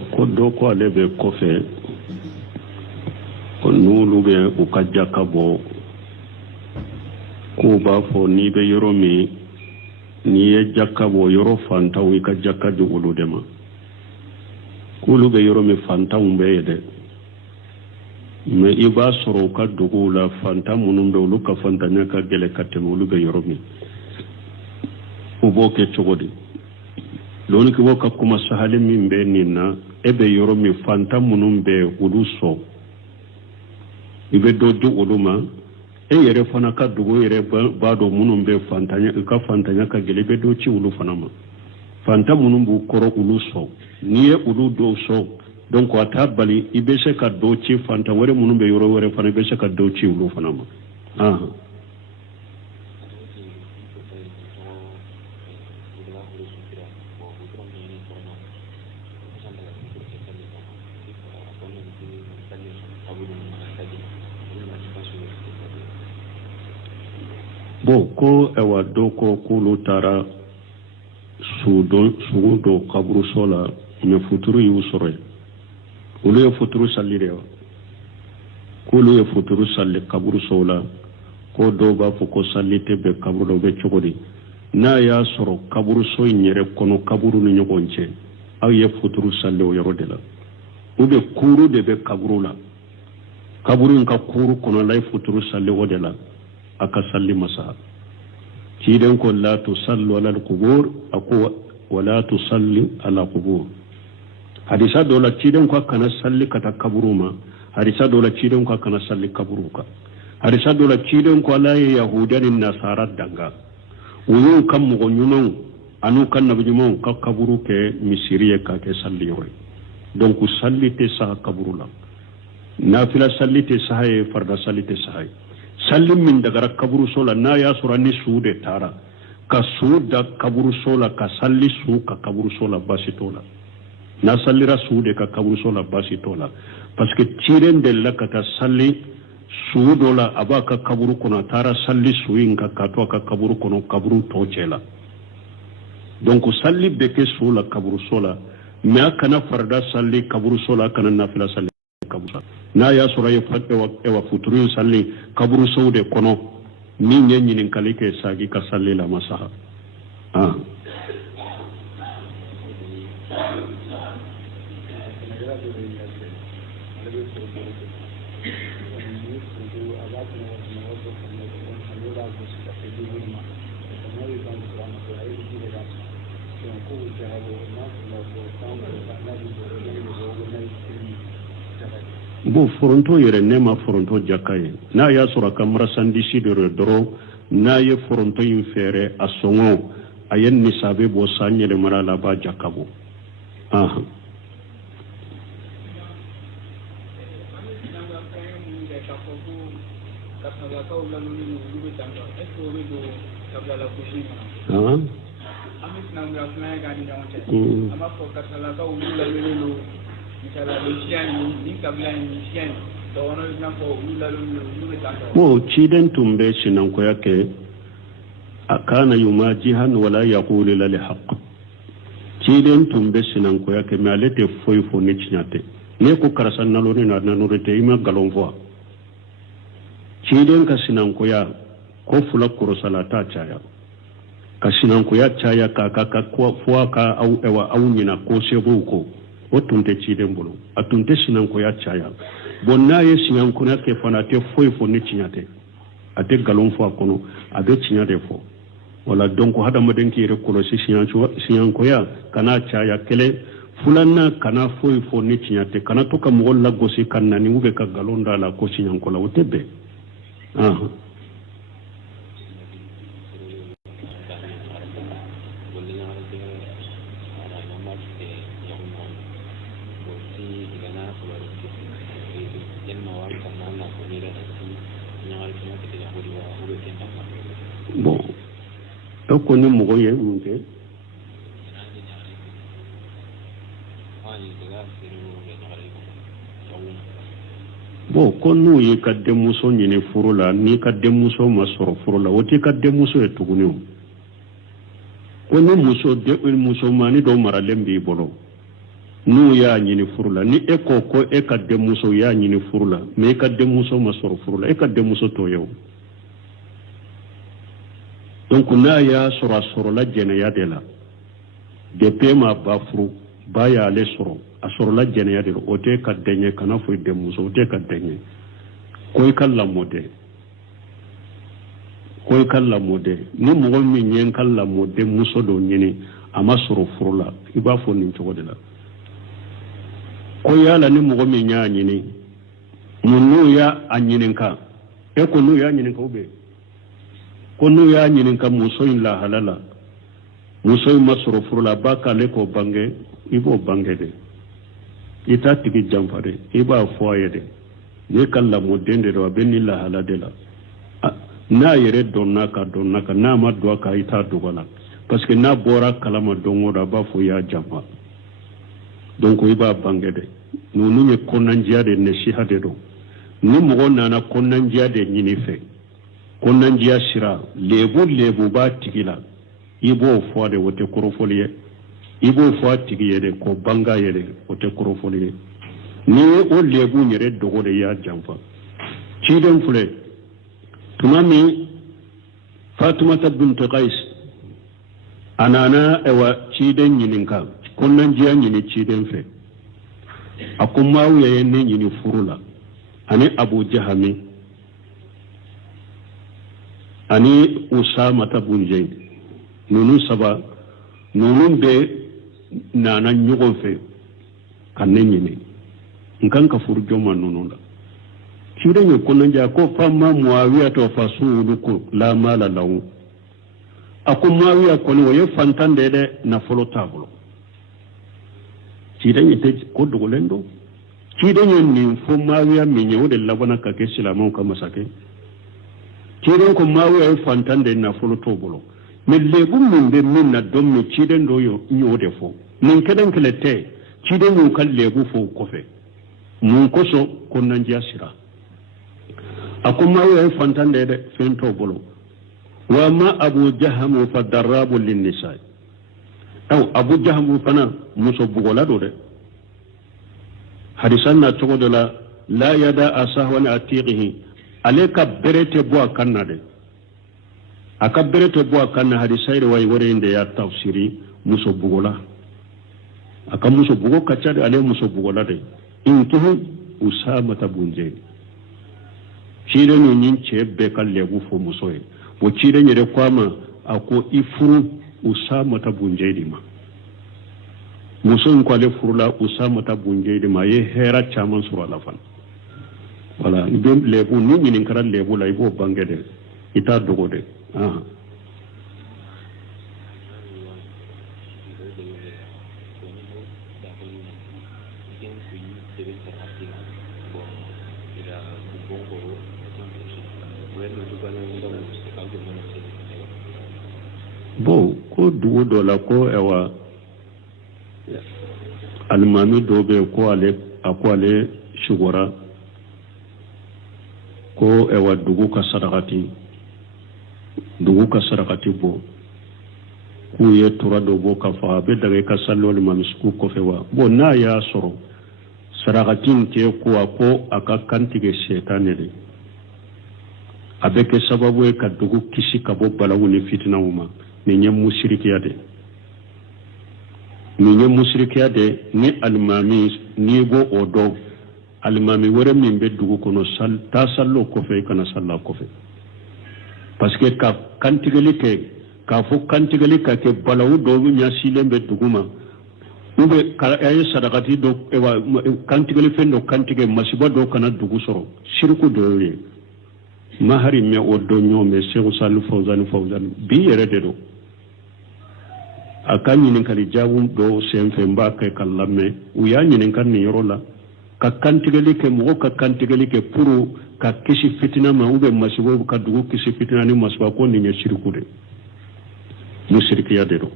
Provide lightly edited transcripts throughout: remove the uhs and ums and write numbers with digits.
ko do ko ale be kofe ko nulu be u ka jakabo ko ba fo ni be yoro mi ni ye jakabo yoro fanta wi ka jakaju ulu de ma kulu be yoro mi fanta umbe de me iba soro ka dugula fanta munum be ulu ka fanta nya ka gele katem ulu be yoro mi ubo ke chogodi loni ki woka kuma sahale min be nina ebe yoro mi fanta munum be ulu so ibe do ulu ma e yere fana ka dugo yere bado munum be fantanya ka fantanya ka gele be do ci ulu fana ma fanta munum bu koro ulu so niye ulu do so donc ata bali ibe se ka do ci fanta wore munum be yoro wore fana be se ka do ci ulu fana ma ko ewa do ko kulu tara sudo kaburu sola me futuru yusore ulu ye futuru salli de kulu ye futuru salli kaburu sola ko do ba fu ko salli te be kaburu do be chogodi na ya soro kaburu so nyere kono kaburu ni nyogonche aw ye futuru salli o yoro de la ube kuru de be kaburu la kaburu nka kuru kono lay futuru salli o de la aka salli masa ciden ko la tusallu ala alqubur ako wala tusalli ala qubur hadisa dola ciden ko kana salli kata kaburuma hadisa dola ciden ko kana salli kaburuka hadisa dola ciden ko la yahudan nasara danga uyu kam mo nyunon anu kan nabujumon ka kaburu ke misiriye ka ke salli yoy donc salli te sa kaburula nafila salli te sa hay farda salli te sa hay sallim min daga kaburu sola na ya surani suude tara ka suuda kaburu sola ka salli su ka kaburu sola basitola na sallira suude ka kaburu sola basitola parce que tiren de la kata salli suudola abaka kaburu kono tara salli suinga katwa ka kaburu kono kaburu tochela donc salli beke sola kaburu sola me akana farda salli kaburu sola kana nafila salli kaburu na ya sura ye fatte wa futuru salli kaburu saude kono min yenyin kalike sagi ka salli la masaha bo foronto yere nema foronto jakaye na ya sura kamra sandisi de doro na ye foronto infere asongo ayen ni sabe bo sanyele marala ba jakabo mo ciden tumbe sinan ko yake akana yumajihan wala yaqulu lil haqq ciden tumbe sinan ko yake malete foyfo ne cinyate ne ko karasan naloni na nanurete ima galonfo ciden ka sinan ko ya ko fula kuro salata chaya ka sinan ko ya chaya ka ko fo ka au ewa au nyina ko sebuko o tunte ciden bulu atunte sinan ko ya chaya bonna ye sinan ko na ke fanate foyfo ne cinyate ate galon fo kono abe cinyade fo wala donc hada maden ki rekolo si sinan ko ya kana chaya kele fulanna kana foyfo ne cinyate kana to kam wala gosi kanna ni ube ka galon dala ko sinan ko la wotebe bon ko ni mo ye munte bon ko no ye ka demuso nyine furula ni ka demuso masoro furula woti ka demuso e tuguni ko ni muso de muso mani do maralembi bolo n'u y'a ɲini furu la ni e ko ko e ka denmuso y'a ɲini furu la mais e ka denmuso ma sɔrɔ furu la e ka denmuso t'o ye o donc n'a y'a sɔrɔ a sɔrɔla jɛnɛya de la depuis ma ba furu ba y'ale sɔrɔ a sɔrɔla jɛnɛya de la o tɛ ka dɛɲɛ kana fɔ denmuso o tɛ ka dɛɲɛ ko i ka lamɔden ko i ka lamɔden ni mɔgɔ min ye n ka lamɔden muso dɔ ɲini a ma sɔrɔ furu la i b'a fɔ nin cogo de la ko yala ni mɔgɔ min y'a ɲini mun n'u y'a ɲininka e ko n'u y'a ɲininka u bɛ ko n'u y'a ɲininka muso in lahala la muso in ma sɔrɔ furu la ba k'ale k'o bange i b'o bange de i t'a tigi janfa de i b'a fɔ a ye de ne ka lamɔden de don a bɛ nin lahala de la n'a yɛrɛ dɔnna ka dɔnna ka n'a ma dɔn a kan i t'a dɔgɔ la parce que n'a bɔra kalama don o don a b'a fɔ i y'a janfa donc i b'a bange de ninnu ye kɔnɔnandiya de nasiha de don ni mɔgɔ nana kɔnɔnandiya de ɲini fɛ kɔnɔnandiya sira lebu b'a tigi la i b'o fɔ de o tɛ kɔrɔfɔli ye i b'o fɔ a tigi ye de k'o banga ye de o tɛ kɔrɔfɔli ye ni o lebu yɛrɛ dogo de y'a janfa ciden filɛ tuma min fatumata bintu qais a nana ciden ɲininka kɔnɔnandiya ɲini ciden fɛ a ko Muawiya ye ne ɲini furu la ani Abu Jahami ani Usama bun Zaid ninnu saba ninnu bɛ nana ɲɔgɔn fɛ ka ne ɲini n kan ka furu jɔn ninnu la ciden ye kɔnɔndiya ko fama Muawiya to fasuluku la mala lahu a ko Muawiya kɔni o ye fantan de ye dɛ nafolo t'a bolo ciden ye tɛ ko dogolen don ciden ye nin fɔ Muawiya min ye o de labana ka kɛ silamɛw ka masakɛ ciden ko Muawiya ye fantan de ye nafolo t'o bolo mais lebu min bɛ min na don min ciden dɔ y'o de fɔ nin kelen kelen tɛ ciden y'u ka lebu fɔ o kɔfɛ mun kosɔn kɔnɔnandiya sira a ko Muawiya ye fantan de ye dɛ fɛn t'o bolo wa ma Abu Jaham fa darabu linnisa Abu Jaham fana muso bugola do dɛ hadisan na cogo dɔ la yada asahwan atiqihi ale ka bere tɛ bɔ a kan na dɛ a ka bere tɛ bɔ a kan na hadisai de wayi wɛrɛ in de y'a tafsiri muso bugola a ka muso bugo ka ca de ale muso bugola de in tuhu Usama bun Zaid ciden ye nin cɛ bɛɛ ka lɛbu fɔ muso ye o ciden yɛrɛ ko a ma a ko i furu Usama bun Zaid ma muso in ko ale furula Usama bun Zaid ma a ye hɛrɛ caman sɔrɔ a la fana voilà ni bɛ lɛbu ni ɲininkara lɛbu la i b'o bange de i t'a dogo de bon ko dugu dɔ la ko alimami dɔ bɛ ko ale sugora ko dugu ka sarakati bɔ k'u ye tora dɔ bɔ ka faga a bɛ daga i ka sali alimami sugu kɔfɛ wa bon n'a y'a sɔrɔ sarakati in tɛ ko a ka kantigɛ sɛtan de a bɛ kɛ sababu ye ka dugu kisi ka bɔ balawu ni fitinaw ma nin ye musirikiya de ni alimami n'i b'o o dɔn alimami wɛrɛ min bɛ dugu kɔnɔ taa sallo kɔfɛ i kana salla kɔfɛ parce que ka kantigɛli kɛ k'a fɔ kantigɛli ka kɛ balawu dɔw ɲɛsilen bɛ dugu ma ou bien a ye sarakati dɔ kantigɛli fɛn dɔ kantigɛ masiba dɔw kana dugu sɔrɔ siriku dɔ ye ma hari mɛ o dɔn ɲɔgɔn mɛ Seku Salifu Fawzani bi yɛrɛ de don a ka ɲininkali jaabu dɔw senfɛ n b'a kɛ ka lamɛn u y'a ɲininka nin yɔrɔ la ka kantigɛli kɛ mɔgɔ ka kantigɛli kɛ pour ka kisi fitina ma ou bien masibaw ka dugu kisi fitina ni masiba ko nin ye siriku de musirikiya de don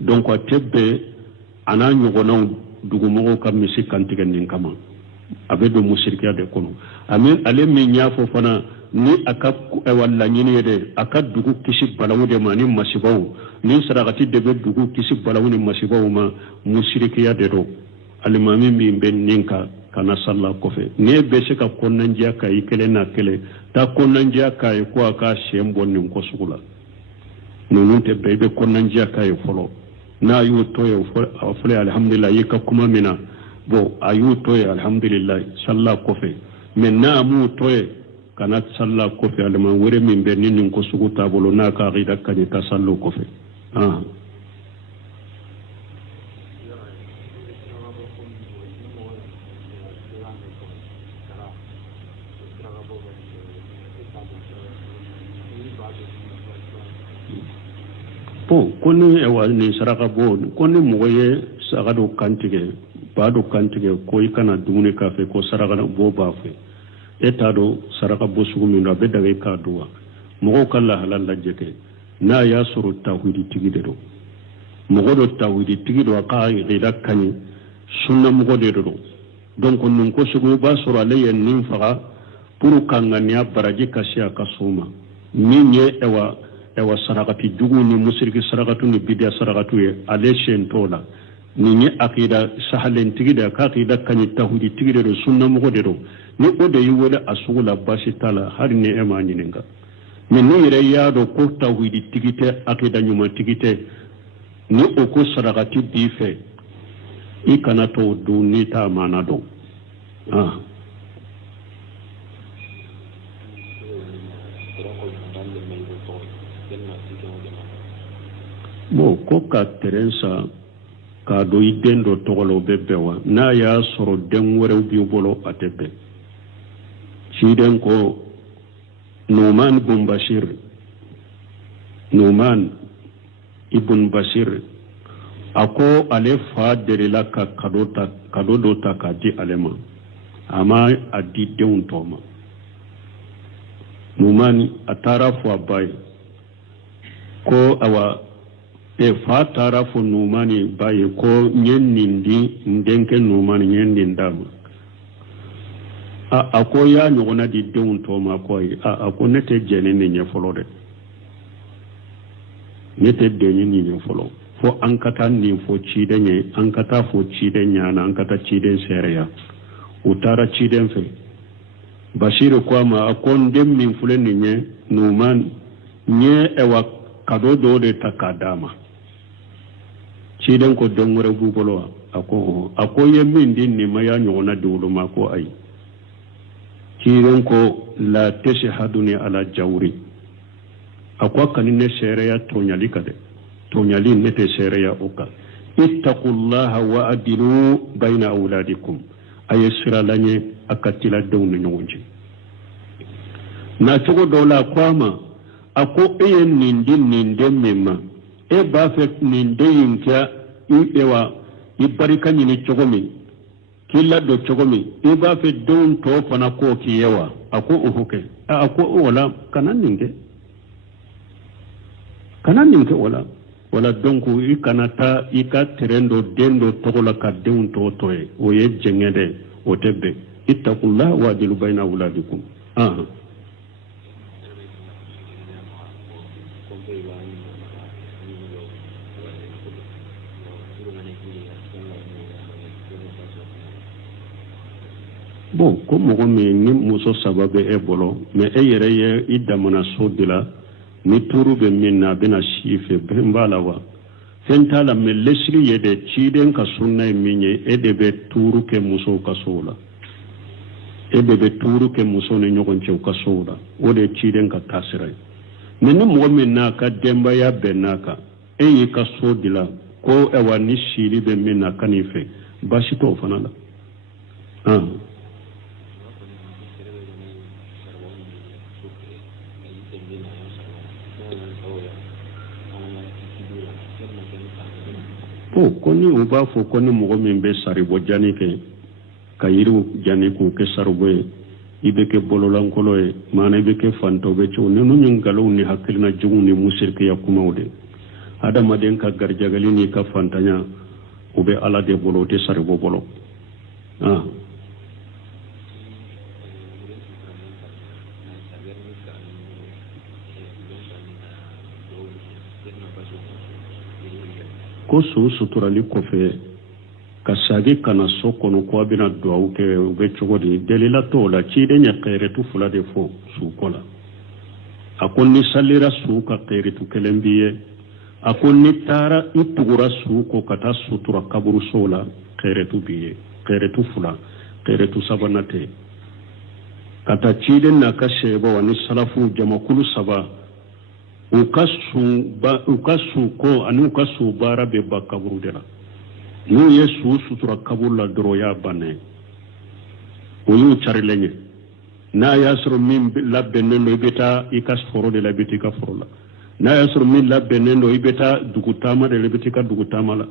donc a tɛ bɛn a n'a ɲɔgɔnnaw dugumɔgɔw ka misi kantigɛ nin kama a bɛ don musirikiya de kɔnɔ ale min y'a fɔ fana ni a ka laɲini ye dɛ a ka dugu kisi balawu de ma ni masibaw ni sarakati de bɛ dugu kisi balawu ni masibaw ma musirikiya de don alimami min be ninka kana salla kofe ne be se ka konnanjiya ka ikele na kele ta konnanjiya ka ko aka shembo nin ko sugula nunu te be konnanjiya ka folo na yu toye fole alhamdulillah yika kuma mina bo ayu toye alhamdulillah salla kofe men na mu toye kana salla kofe alman wore min be nin ko suguta bolo na ka rida kani ta sallu kofe koni ewa ni saraka bo koni moye sagado kantige bado kantige ko ikana dumuni kafe ko saraka bo bafe etado saraka bo sugu min do be daga ka duwa mogo kala halal la jeke na ya suru tawhidi tigide do mogo do tawhidi tigido aka ida kani sunna mogo de do donc nun ko sugu ba suru alayen nin faga pour kangania baraji kasiya kasuma minye ewa sarakati jugu ni musirki sarakatu ni bidia sarakatu ye ale shentola ni akida sahalen tigida ka akida kani tawhidi tigida do sunna mo godero ni ode yiwole asugula basitala har ni emani ninga men ni re yado ko tawhidi tigite akida nyuma tigite ni o ko sarakati dife ikana to do ni ta manado bo ko ka terensa ka do idendo togolo bebewa na ya soro den wore bi bolo atebe siden ko Numan ibn Bashir ako ale fa derila ka kado do ta ka di alema ama adi deun toma Numan atara fo bay ko awa fa tara fo numani baye ko nyennindi ndenke numani nyennindama ako ya nyogona di deun to ma koy ako nete jene ni nyefolo de nete denyi ni nyefolo fo ankata ni fo chide nye ankata fo chide nyana ankata chide sereya utara chide fe Bashir kwa ma ako ndem min fule ni nye numan nye ewa kado do de takadama ciden ko dongore bubolo ako yemin din ni maya nyona dulu mako ay ciden ko la tashhaduni ala jawri ako kanine shereya tonyali kade tonyali nete shereya oka ittaqullaha wa adilu bayna auladikum ayesira lanye akatila dawnu nyonji na chogo dola kwama ako eyen ninde mema e ba fe ninde yinka ewa ibarika nyini chogomi kila do chogomi e ba fe don to fana ko kiyewa ako uhuke ako wala kanan ninge wala donc ikanata ika terendo dendo togola ka deun to toye o ye jengede o tebbe ittaqullah wa adilu bayna auladikum bon ko mogo min ni muso sababe e bolo mais e yere ye i damana so dila ni turu be min na bena shife bembala wa fentala me lesri yede ciden ka sunna e minye e de be turu ke muso ka sola e de be turu ke muso ne nyogon cew ka sola o de ciden ka tasirai mais ni mogo min na ka demba ya benaka e yi ka so dila ko e wa ni shiri be min na kanife basito fanala koni uba fo koni mogo min be saribo jani ke kayiru jani ko ke sarbo ibe ke bololankolo e mana ibe ke fanto be cho nenu nyingalo ni hakilna jugu ni musirke ya kumawde adama den ka garjagali ni ka fantanya ube ala de bolote saribo bolo ko su suturali kofe kasagi kana sokono ko bina duaw ke be chogodi delila to la chide nya qeretu fula de fo sukola akonni sallira suka qeretu kelembiye akonni tara itugura suko kata sutura kaburu sola qeretu biye qeretu fula qeretu sabanate kata chide na kashebo wani salafu jamakulu saba ukasu ko anu ukasu bara be bakaburu dela nu yesu sutura kabulla doroya bane uyu charilenye na yasru min labbe nendo ibeta ikas foro de labiti ka forola na yasru min labbe nendo ibeta dugutama de labiti ka dugutama la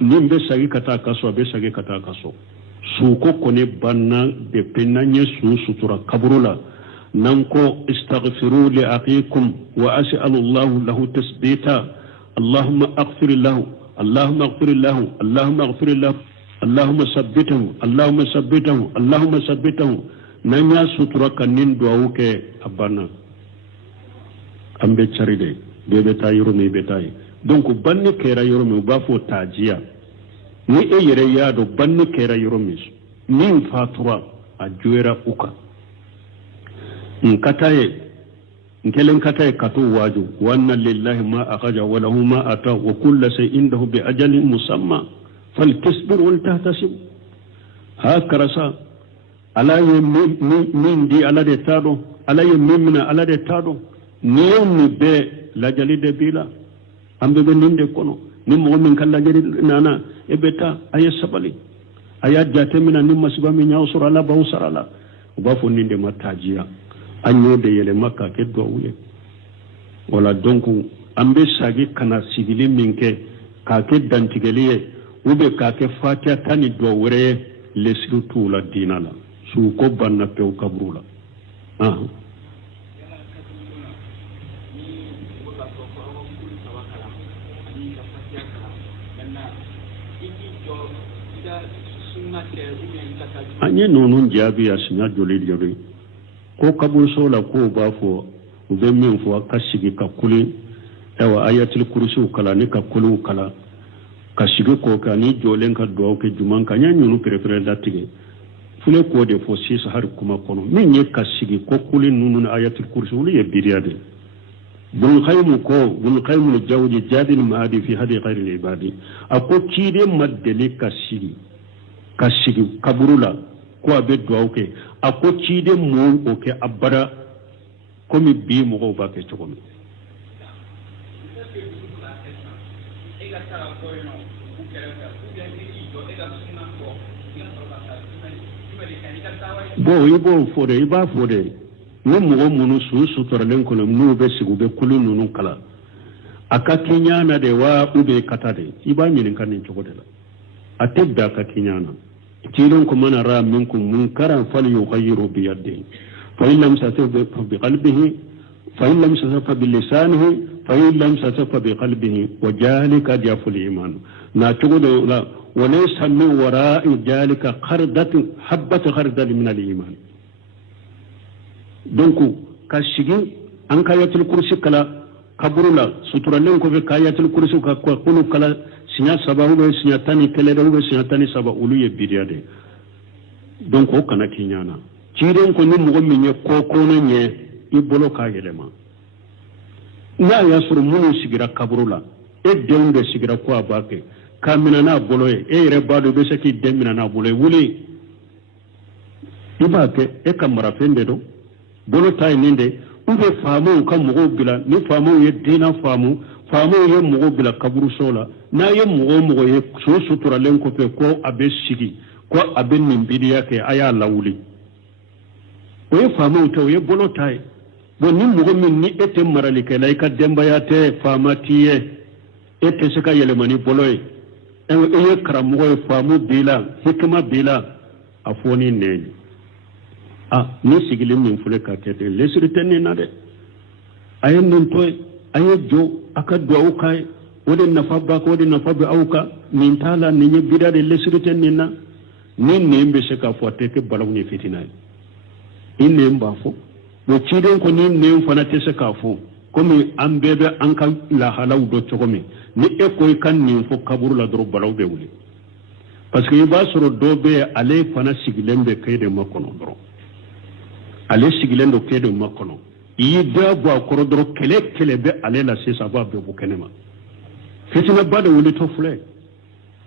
min be sagi kata kaso be sagi kata kaso suko kone banna de penna yesu sutura kaburula nanko istaghfiru li aqikum wa as'alu Allah lahu tasbita Allahumma aghfir lahu اللهم اغفر له اللهم اغفر له اللهم ثبته اللهم ثبته اللهم ثبته نانيا سوترا كنين دعوك أبانا أمبي تشاريدي بيبتا يرومي بيتاي دونك بني كيرا يرومي بافو تاجيا ni e yere yaado banni kera yoromis min fatura a juera uka nkelen kataye katu waju wa anna lillahi ma akhaja wa lahu ma ata wa kullu shay'in indahu bi ajalin musamma faltasbir wal tahtasib hakarasa ala min di ala de tado ala yemina ala de tado ni be la jalide bila ambe be ninde kono ni mo min kala jari nana e beta aya sabali aya jatemina ni masiba mi nyaw surala ba usarala ba fo ninde matajiya anyo de yele makka ke do wule wala donc ambe sagi kana sigili minke ka ke dantigeliye ube ka ke fatia tani do wure lesrutu la dinala su ko banna pe kabrula anye nonu jabi asinya joli jabi ko kabul sola ko bafo ube min fo kasigi kakuli ewa ayatul kursi kala ni kakulu kala kasigi ko kani jolen ka do ke juman ka nya nyunu prefere datige fule ko de fo sis har kuma kono min ye kasigi ko kuli nunu ayatul kursi wuli ye biriade bul khaymu jawji jadil maadi fi hadi ghayr al ibadi ako kide maddeli kasigi kaburula ko abe do ke ako cide mo o ke abada komi bi mo ko ba ke chokomi bo fode iba fode no mo munu su toralen ko no be sigu be kulu nunu kala aka kinyana de wa ube katade iba min kan ni chokodela atebda ka kinyana تيلون كمان رأى منكم منكرا فليغيروا بيده فإن لم يستطع بقلبه فإن لم يستطع بلسانه فإن لم يستطع بقلبه وذلك ضعف الإيمان ناتقول لا وليس من وراء ذلك حبة خردل من الإيمان دونك كاشيغي أنك آية الكرسي كلا كبرنا سترى لهم في آية الكرسي كقولوا كلا sinya saba ube sinya tani kelele ube sinya tani saba ulu ye biriade donc o kana kinyana ciren ko ni mo minye ko na nye ibolo ka yelema na ya suru munu sigira kaburula e dembe sigira ko abake kamina na bolo e re bado be saki demina na bolo wuli ibake e kamara fende do bolo tay ninde ube famu kam mo bila ni famu ye dina famu ye mo bila kaburu sola na ye mo ye so sutura len ko pe ko abe sigi ko abe nimbidiya ke aya lawuli o ye famu to ye bolo tay bo ni mo min ni ete marali ke lay ka demba ya te famatiye ete se ka yele mani bolo e ye karamo ye famu bila hikma bila afoni ne ni sigile min fule ka kete lesirite ni na de ayen non to aye jo aka do kai wode nafaba ko wode nafabe auka min tala ni nye bidade lesirite nina ni nembe se ka fote ke balaw ni fitina inne mbafo bo ciden ko ni nem fana te se ka fo komi ambebe anka la halaw do chokomi ni e koy kan ni fo kaburu la dro balaw be wuli parce que i b'a sɔrɔ dɔ bɛ ale fana sigilen bɛ kɛ de makɔnɔ dɔrɔn ale sigilen do kɛ de makɔnɔ i y'i da bɔ a kɔrɔ dɔrɔn kɛlɛ bɛ ale la sisan a b'a bɛɛ bɔ kɛnɛ ma fitinaba de wulitɔ filɛ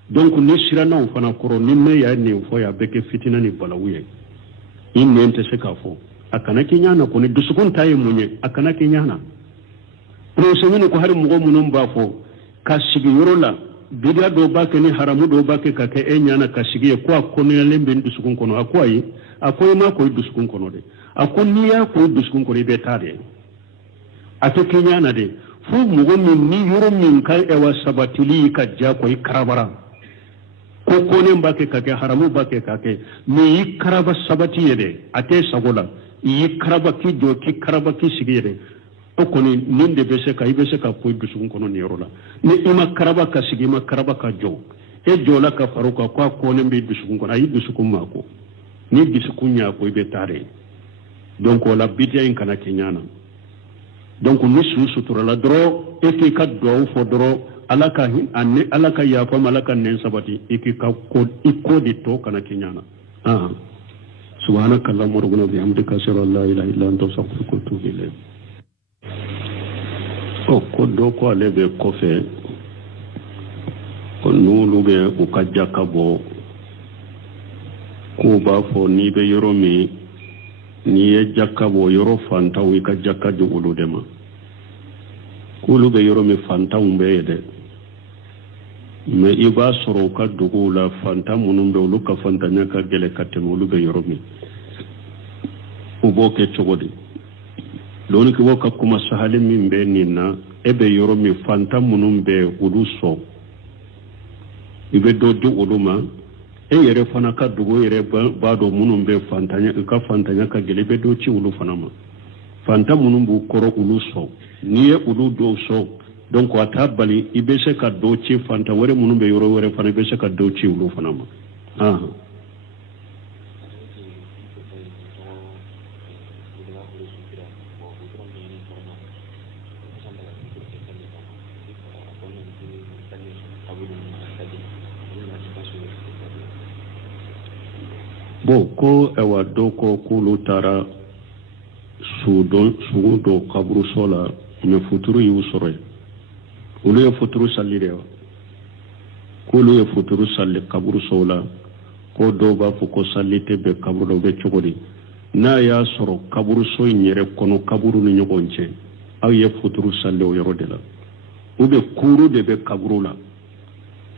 donc ni siranna o fana kɔrɔ ni ne y'a nin fɔ a bɛ kɛ fitina ni balawu ye i nɛn tɛ se k'a fɔ a kana k'i ɲana kɔni dusukun ta ye mun ye a kana k'i ɲana professeur ko hari mɔgɔ minnu b'a fɔ ka sigi yɔrɔ la bidiya dɔw b'a kɛ ni haramu dɔw b'a kɛ ka kɛ e ɲana ka sigi ye ko a kɔnɔyalen bɛ dusukun kɔnɔ a ko ayi a ko i ma ko i dusukun kɔnɔ de a ko n'i y'a ko i dusukun kɔnɔ i bɛ taa de a tɛ k'i ɲana de fo mɔgɔ min ni yɔrɔ min ka ɛwa sabatili ka diya ko i karabara ko kɔnɛ b'a kɛ ka kɛ haramu b'a kɛ ka kɛ mais i karaba sabati ye dɛ a tɛ sago la i y'i karaba k'i jɔ k'i karaba k'i sigi ye dɛ o kɔni nin de bɛ se ka i bɛ se ka ko i dusukun kɔnɔ nin yɔrɔ la ni i ma karaba ka sigi i ma karaba ka jɔ e jɔla ka far'o kan ko a kɔnɛ bɛ dusukun kɔnɔ a y'i dusukun maa ko ni dusukun y'a ko i bɛ taa de donc o la bidiya in kana kɛ ɲana donc ni su suturala dɔrɔn e k'i ka duwawu fɔ dɔrɔn ala ka yafa ma ala ka nɛn sabati i k'i ka ko i ko de tɔ kana kɛ ɲana subhanaka allahumma rabbana bihamdika ashhadu an la ilaha illa anta astaghfiruka wa atubu ilayk ko dɔ ko ale bɛ kɔfɛ ko n'olu bɛ u ka jaka bɔ k'u b'a fɔ n'i bɛ yɔrɔ min n'i ye jaka bɔ yɔrɔ fantanw i ka jaka di olu de ma k'olu bɛ yɔrɔ min fantanw bɛ ye dɛ mais i b'a sɔrɔ u ka duguw la fantan minnu bɛ olu ka fantanya ka gɛlɛ ka tɛmɛ olu bɛ yɔrɔ min u b'o kɛ cogo di lóni kí wọ́n ka kuma sahali min bɛ nin na e bɛ yɔrɔ min fantan minnu bɛ olu sɔn i bɛ dɔ di olu ma e yɛrɛ fana ka dugu yɛrɛ b'a dɔn minnu bɛ fantanya ka gɛlɛ i bɛ dɔ ci olu fana ma fantan minnu b'u kɔrɔ olu sɔn n'i ye olu dɔw sɔn donc a t'a bali i bɛ se ka dɔ ci fantan wɛrɛ minnu bɛ yɔrɔ wɛrɛ fana i bɛ se ka dɔ ci olu fana ma bon ko ewa dɔ ko k'olu taara sugu dɔ kaburuso la mais futuru y'u sɔrɔ yen olu ye futuru sali de wa k'olu ye futuru sali kaburusow la ko dɔw b'a fɔ ko sali tɛ bɛn kaburu la o bɛ cogo di n'a y'a sɔrɔ kaburuso in yɛrɛ kɔnɔ kaburu ni ɲɔgɔn cɛ aw ye futuru sali o yɔrɔ de la ou bien kuuru de bɛ kaburu la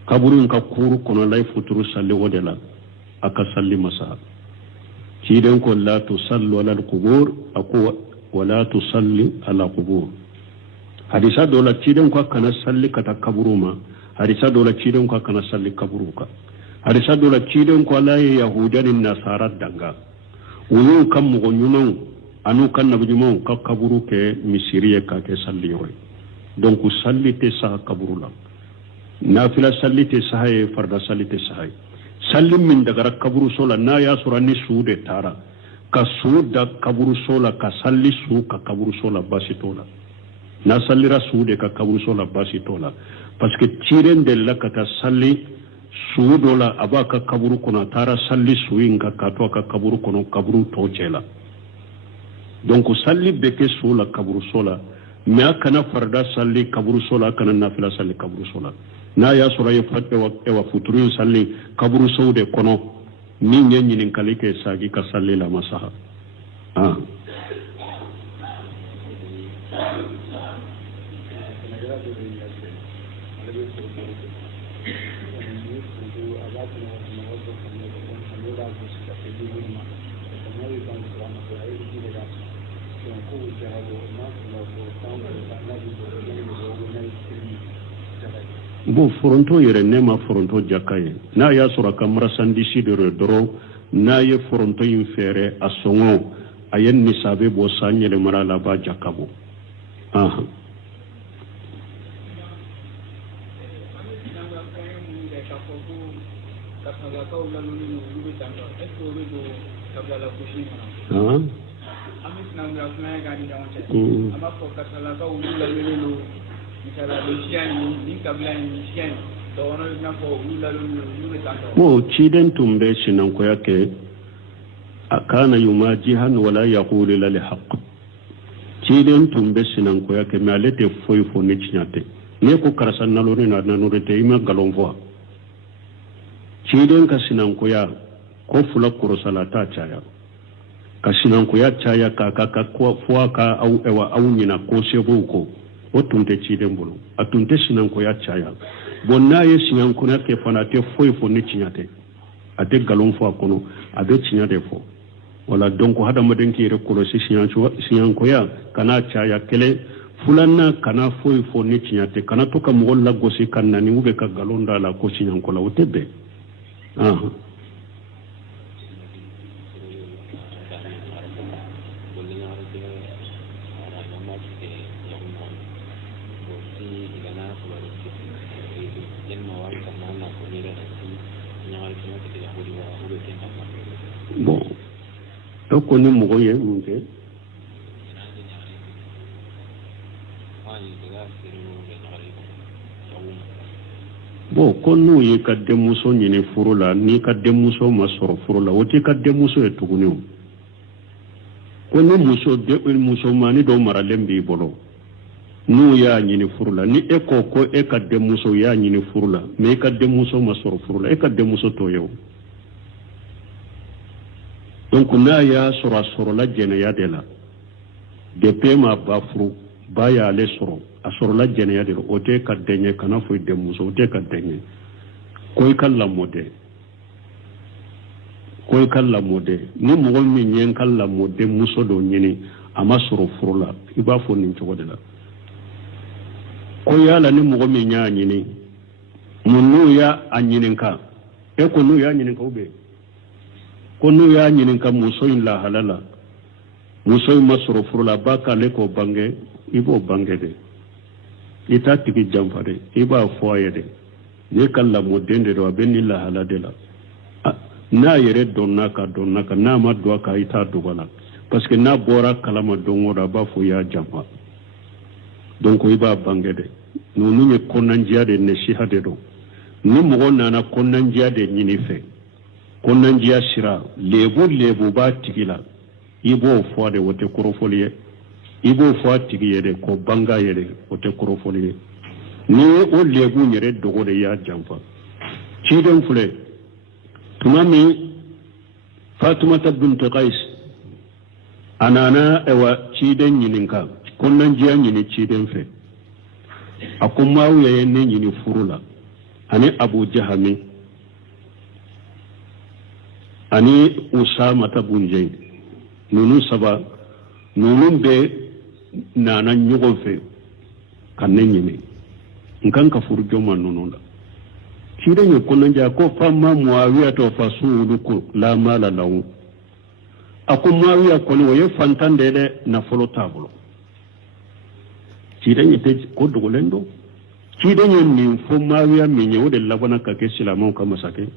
kaburu in ka kuuru kɔnɔ la ye futuru sali o de la a ka sali masa ciden ko la tusallu ala al-qubur ako wala tusalli ala qubur hadisa dɔ la ciden ko kana salli ka taa kaburu ma hadisa dɔ la ciden ko kana salli kaburu kan hadisa dɔ la ciden ko ala ye yahuda ni nasara danga u y'u ka mɔgɔ ɲumanw an'u ka nabi ɲumanw ka kaburu kɛ misiri ye k'a kɛ salli yɔrɔ ye donc salli tɛ saha kaburu la nafila salli tɛ saha ye farda salli tɛ saha ye salli min dagara kaburuso la n'a y'a sɔrɔ ni su de taara ka su da kaburuso la ka salli su ka kaburuso la baasi t'o la n'a sallira su de ka kaburuso la baasi t'o la parce que ciren delila ka taa salli su dɔ la a b'a ka kaburu kɔnɔ a taara salli su in kan k'a to a ka kaburu kɔnɔ kaburu tɔ cɛ la donc salli bɛ kɛ su la kaburuso la mais a kana farda salli kaburuso la a kana nafila salli kaburuso la n'a y'a sɔrɔ a ye futuru in salli kaburusow de kɔnɔ min ye ɲininkali kɛ sagi ka salli la masaha bon foronto yɛrɛ ne ma foronto jaka ye n'a y'a sɔrɔ a ka marasandisi de dɔrɔn n'a ye foronto in fɛɛrɛ a sɔngɔ a ye nisaabe bɔ san yɛlɛmara la a b'a jaka bɔ bo ciden tumbe sinan ko yake akana yumajihan wala yaqulu lil haqq ciden tumbe sinan ko yake malete foy fo ni cinyate ne ko karasan nalori na nanore te ima galon fo ciden ka sinan ko ya ko fula kurusala ta caya ka sinan ko ya caya ka ko fo ka au ewa au nyina ko sebo ko o tunte ciden bulu atunte sinan ko ya caya bonna ye sinan ko na ke fana te foy fo ni cinyate ate galon fo kono abe cinyade fo wala donc hada maden ki rekolo si sinan ko ya kana caya kele fulanna kana foy fo ni cinyate kana to ka mo la gosi kanna ni ube ka galon dala ko sinan ko la otebe bon ko ni mo ye munke bon ko no ye ka demuso nyine furula ni ka demuso masoro furula woti ka demuso e tuguni ko ni muso de muso mani do maralem bi bolo nu ya nyine furula ni e ko e ka demuso ya nyine furula me ka demuso masoro furula e ka demuso to yo donc na ya soro la jene ya de la de pema ba furu ba ya le soro a soro la jene ya de o te ka denye kana fo de muso te ka denye koy kala mode ni mo mi nyen kala mode muso do nyini ama soro furu la iba fo nin to de la ko ya la ni mo mi nya nyini munu ya anyinin ka e ko nu ya nyinin ka ube kono ya nyinin ka muso in la halala muso masoro furula baka le ko bange ibo bange de ita tigi jamfare iba foye de ne kala modende do benni la halade la na yere donna ka na ma do ka ita do bala parce que na bora kalama dongo da ba fo ya jamfa donc iba bange de no ni konanjia de ne shihade do ni mo na konanjia de nyini fe konan jiya sira lebu ba tigila ibo fo de wote korofoliye ibo fo tigi yede ko banga yede wote korofoliye ni o lebu nyere dogo de ya jamfa ciden fule tumami fatumata bint qais anana ewa ciden nyininka konan jiya nyini ciden fe akuma wuye ne nyini furula ani abu jahami ani usama tabun zaid nunu saba nunu be nana nyugo fe kanne nyime nkan ka furu joma nunu da kire nyo kono ja ko famma muawiya to fasulu ko la mala lawu ako muawiya ko ni waye fantande de na folo tabulo kire nyi te ko dogolendo kire nyo ni fo muawiya mi nyo de labana ka ke silamo ka masake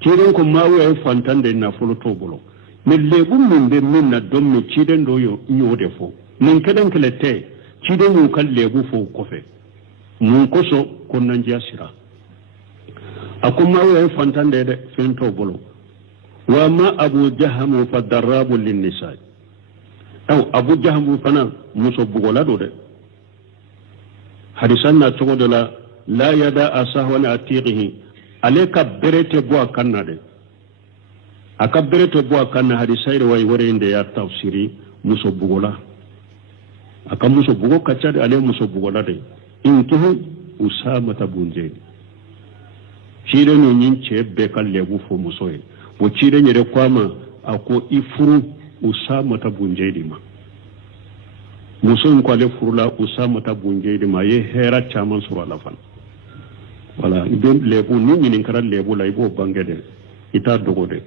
kire ko mawe fantande na folo to bolo me lebu mun be min na don me kire ndo yo nyo de fo min kadan kele te kire nyo kal lebu fo ko fe mun ko so ko nan jasira akuma mawe fantande de fen to bolo wa ma abu jaham fa darabu lin nisa aw abu jaham fana muso bugola do de hadisan na to de la yada asahwana atiqihi aleka berete bo akanna de aka berete bo akanna hadisayre way wore inde ya tafsiri muso bugola aka muso bugo kacade ale muso bugola de intuhu usama tabunje chire no nyinche be kalle bu fo muso e bo chire nyere kwama ako ifuru usama tabunje di ma muso ko ale furula usama tabunje di ma ye hera chaman sura lafan wala ibn lebu ni karal lebu la ibo bangede ita dogo de